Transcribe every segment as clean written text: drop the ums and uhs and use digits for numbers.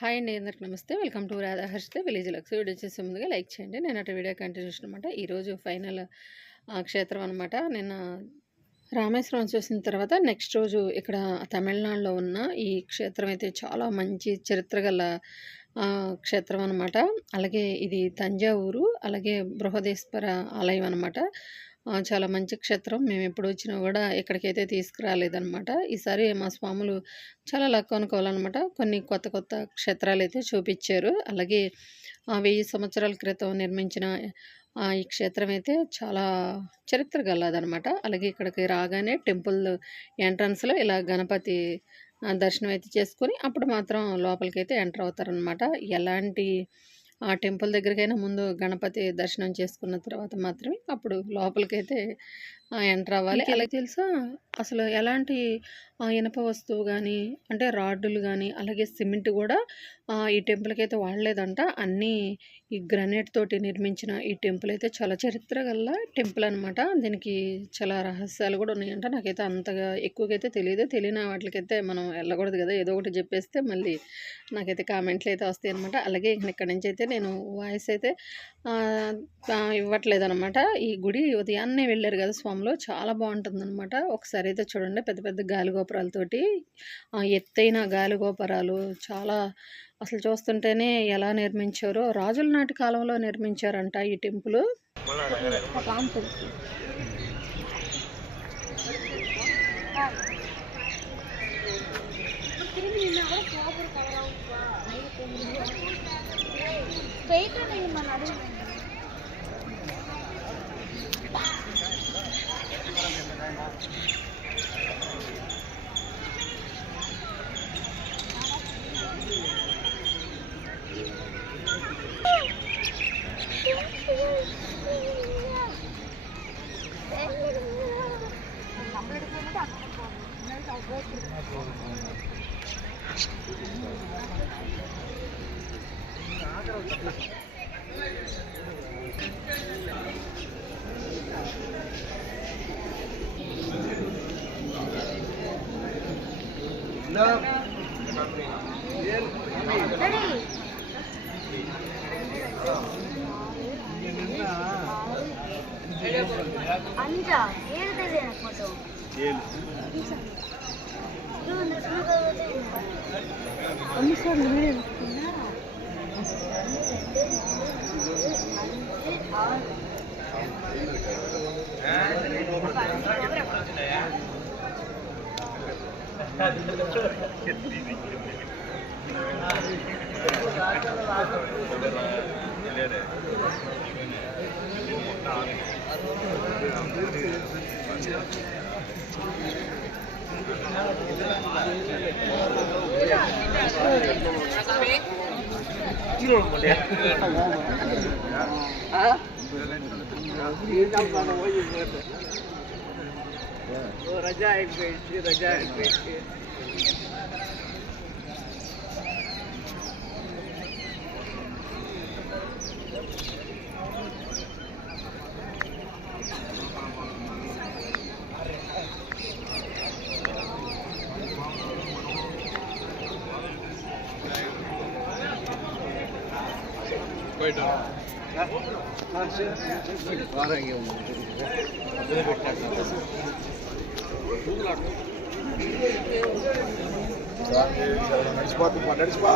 Hi అండి, అందరికి నమస్తే. Welcome to Radha Harshitha village looks. Video చేసే ముందుగా లైక్ చేయండి. నేను అటు వీడియో కంటిన్యూషన్ అనమాట. ఈరోజు ఫైనల్ క్షేత్రం అనమాట. నిన్న రామేశ్వరం చూసిన తర్వాత నెక్స్ట్ రోజు ఇక్కడ తమిళనాడులో ఉన్న ఈ క్షేత్రం అయితే చాలా మంచి చరిత్ర గల క్షేత్రం అనమాట. అలాగే ఇది తంజావూరు, అలాగే బృహదేశ్వర ఆలయం అనమాట. చాలా మంచి క్షేత్రం. మేము ఎప్పుడు వచ్చినా కూడా ఇక్కడికైతే తీసుకురాలేదనమాట. ఈసారి మా స్వాములు చాలా లక్ అనుకోవాలన్నమాట. కొన్ని కొత్త కొత్త క్షేత్రాలు అయితే చూపించారు. అలాగే 1000 సంవత్సరాల క్రితం నిర్మించిన ఈ క్షేత్రం అయితే చాలా చరిత్ర గలదనమాట. అలాగే ఇక్కడికి రాగానే టెంపుల్ ఎంట్రన్స్లో ఇలా గణపతి దర్శనం అయితే చేసుకొని అప్పుడు మాత్రం లోపలికైతే ఎంటర్ అవుతారనమాట. ఎలాంటి టెంపుల్ దగ్గరికైనా ముందు గణపతి దర్శనం చేసుకున్న తర్వాత మాత్రమే అప్పుడు లోపలికైతే ఎంటర్ అవ్వాలి. అలాగే తెలుసా, అసలు ఎలాంటి ఇనప వస్తువు కానీ, అంటే రాడ్డులు కానీ, అలాగే సిమెంట్ కూడా ఈ టెంపుల్కి అయితే వాడలేదంట. అన్నీ ఈ గ్రనైట్ తోటి నిర్మించిన ఈ టెంపుల్ అయితే చాలా చరిత్ర గల టెంపుల్ అనమాట. దీనికి చాలా రహస్యాలు కూడా ఉన్నాయంట. నాకైతే అంతగా ఎక్కువగా అయితే తెలియదు. తెలియని వాటికైతే మనం వెళ్ళకూడదు కదా, ఏదో ఒకటి చెప్పేస్తే మళ్ళీ నాకైతే కామెంట్లు అయితే వస్తాయి అనమాట. అలాగే ఇక్కడ నుంచి అయితే నేను వాయిస్ అయితే ఇవ్వట్లేదు అనమాట. ఈ గుడి ఉదయాన్నే వెళ్ళారు కదా స్వామిలో, చాలా బాగుంటుందన్నమాట. ఒకసారి అయితే చూడండి, పెద్ద పెద్ద గాలిగోపురాలతోటి ఎత్తైన గాలిగోపురాలు చాలా అసలు చూస్తుంటేనే ఎలా నిర్మించారో, రాజుల నాటి కాలంలో నిర్మించారంట ఈ టెంపుల్. నడిచిపో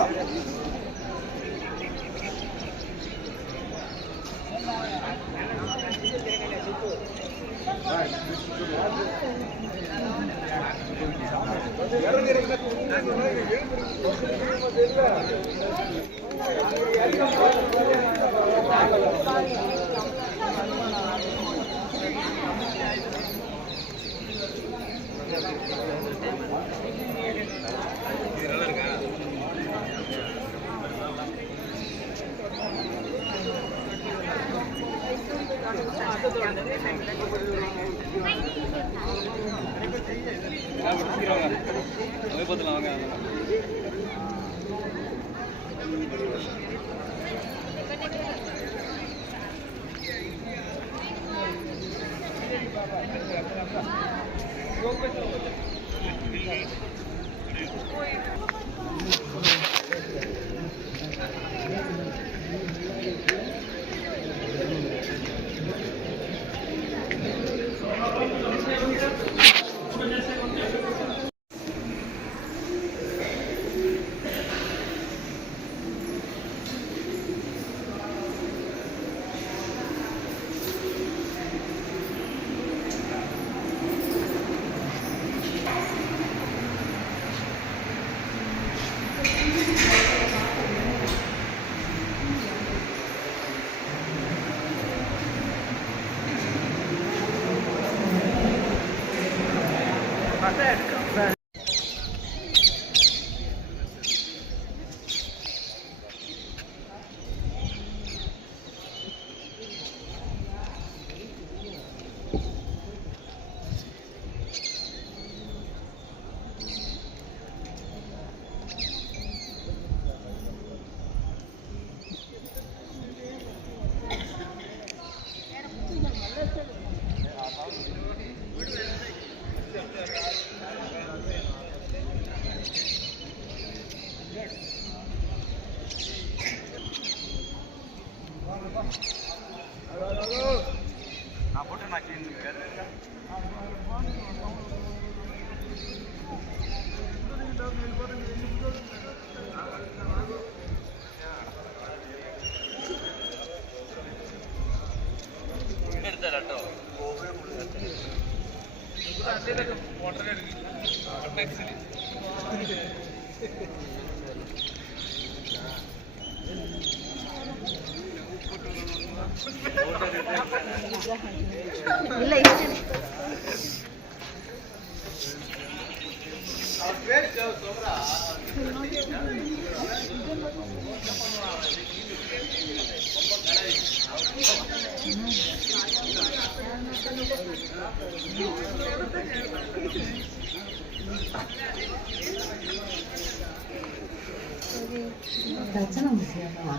రచన ముఖ్యమా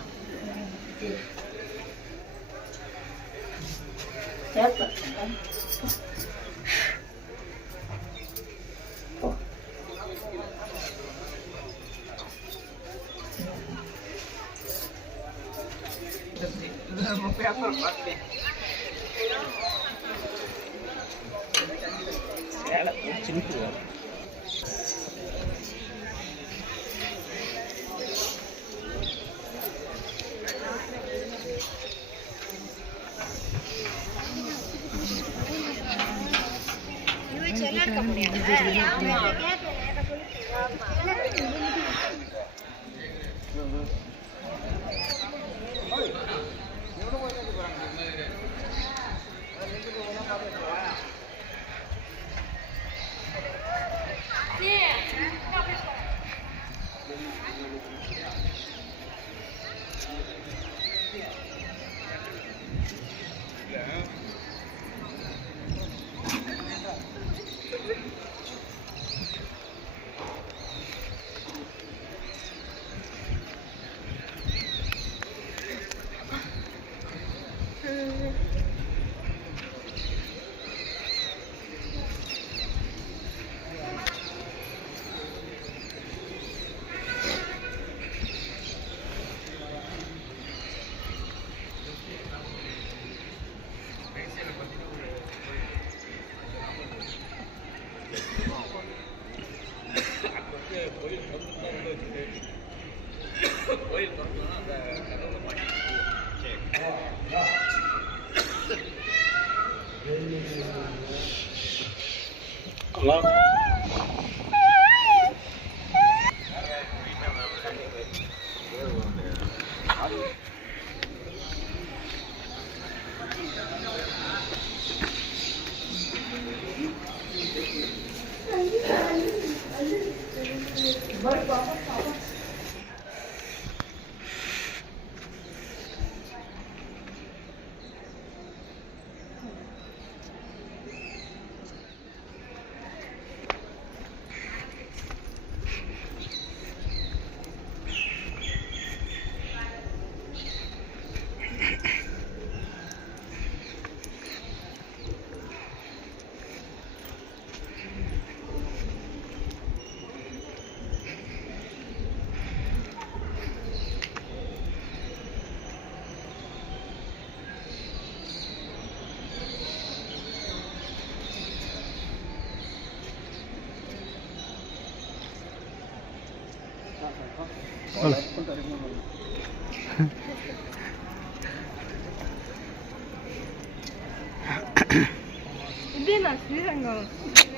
ఇదేనా శ్రీరంగం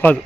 కాదు.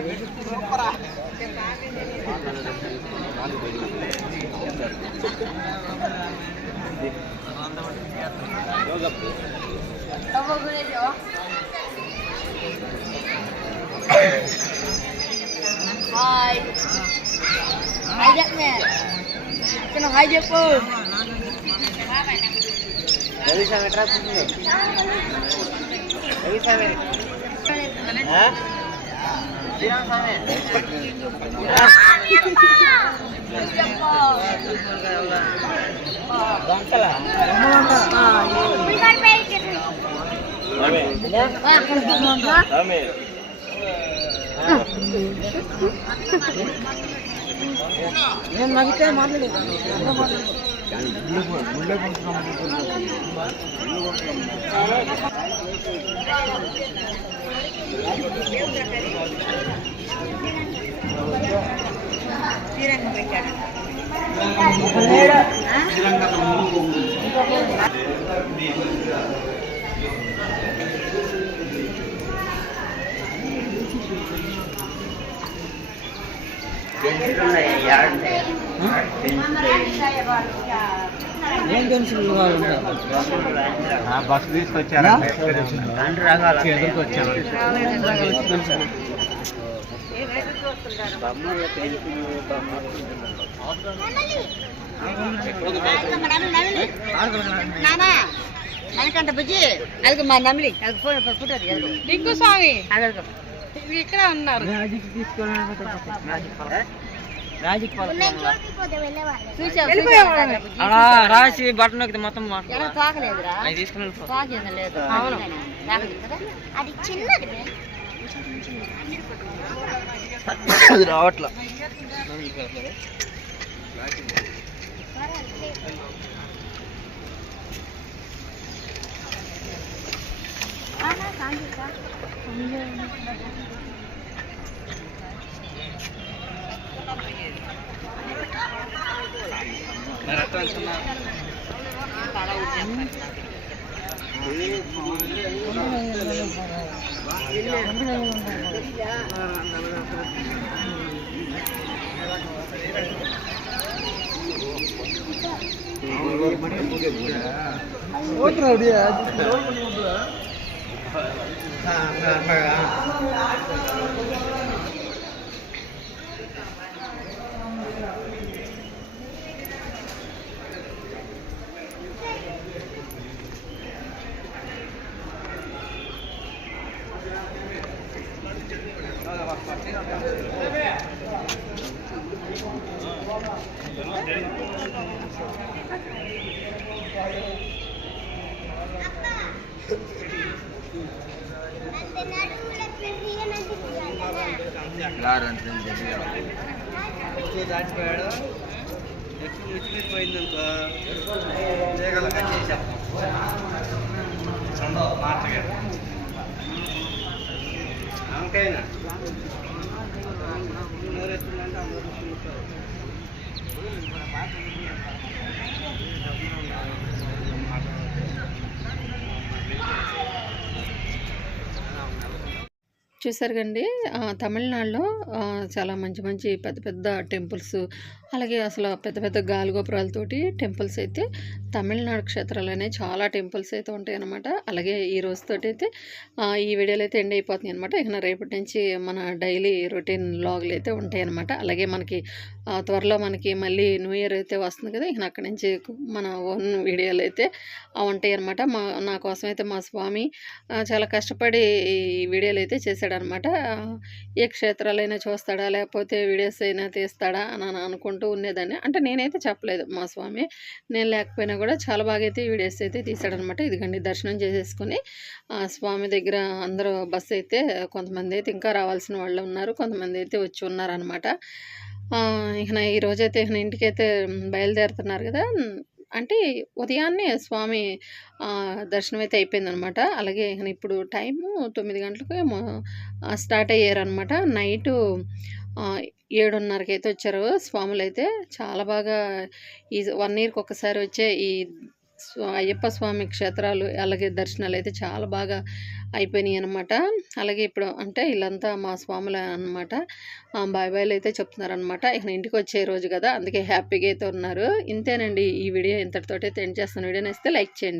Hai. Hajaknya. Kena hajak pun. Dari sana terus dulu. Dari sana. Hah? Siang sana. Bangkala. Bukan baik. Wah, kenapa? Amin. నేను నవ్వితే మాట్లాడలేదు బస్సు తీసుకొచ్చారా ఎదురుకు వచ్చారు నానా మనకంట బుజ్జి అది మా నమ్మిలి అది ఫోటో దిక్కు స్వామి ఇక్కడ ఉన్నారు రాసి బట్టన్ నొక్కితే మొత్తం తాకలేదురా తీసుకుని లేదు అవును అది చిన్నది అది రావట్లా దాటిపోయాడు నెక్స్ట్ మిచ్చిపోయిందనుకో చేయగల కట్ చేసాం మార్చగా అంతేనా నూరెత్తుందంటే అందరూ చూసారు కండి తమిళనాడులో చాలా మంచి మంచి పెద్ద పెద్ద టెంపుల్స్, అలాగే అసలు పెద్ద పెద్ద గాలిగోపురాలతోటి టెంపుల్స్ అయితే తమిళనాడు క్షేత్రాలనే చాలా టెంపుల్స్ అయితే ఉంటాయి అన్నమాట. అలాగే ఈ రోజుతోటి అయితే ఈ వీడియోలు అయితే ఎండ్ అయిపోతున్నాయి అనమాట. ఇక రేపటి నుంచి మన డైలీ రొటీన్ వ్లాగులు అయితే ఉంటాయి అనమాట. అలాగే మనకి త్వరలో మనకి మళ్ళీ న్యూ ఇయర్ అయితే వస్తుంది కదా, ఇక అక్కడి నుంచి మన ఓన్ వీడియోలు అయితే ఉంటాయి అనమాట. నా కోసం అయితే మా స్వామి చాలా కష్టపడి ఈ వీడియోలు అయితే చేశాడనమాట. ఏ క్షేత్రాలైనా చూస్తాడా లేకపోతే వీడియోస్ అయినా తీస్తాడా అని అనుకుంటూ ఉండేదాన్ని. అంటే నేనైతే చెప్పలేదు, మా స్వామి నేను లేకపోయినా కూడా చాలా బాగా అయితే వీడియోస్ అయితే తీసాడనమాట. ఇదిగండి దర్శనం చేసేసుకుని స్వామి దగ్గర అందరూ బస్సు అయితే కొంతమంది అయితే ఇంకా రావాల్సిన వాళ్ళు ఉన్నారు, కొంతమంది అయితే వచ్చి ఉన్నారనమాట. ఇక ఈరోజైతే ఇక ఇంటికైతే బయలుదేరుతున్నారు కదా, అంటే ఉదయాన్నే స్వామి దర్శనం అయితే అయిపోయిందనమాట. అలాగే ఇప్పుడు టైము 9 గంటలకు స్టార్ట్ అయ్యారనమాట. నైటు 7:30కి అయితే వచ్చారు స్వాములు అయితే. చాలా బాగా ఈ 1 ఇయర్కి ఒకసారి వచ్చే ఈ అయ్యప్ప స్వామి క్షేత్రాలు అలాగే దర్శనాలు అయితే చాలా బాగా అయిపోయినాయి అనమాట. అలాగే ఇప్పుడు అంటే వీళ్ళంతా మా స్వాములే అనమాట. బాయ్ బాయ్లు అయితే చెప్తున్నారనమాట. ఇక ఇంటికి వచ్చే రోజు కదా, అందుకే హ్యాపీగా అయితే ఉన్నారు. ఇంతేనండి ఈ వీడియో, ఇంతటితోటి ఎండ్ చేస్తాను. వీడియో నచ్చితే లైక్ చేయండి.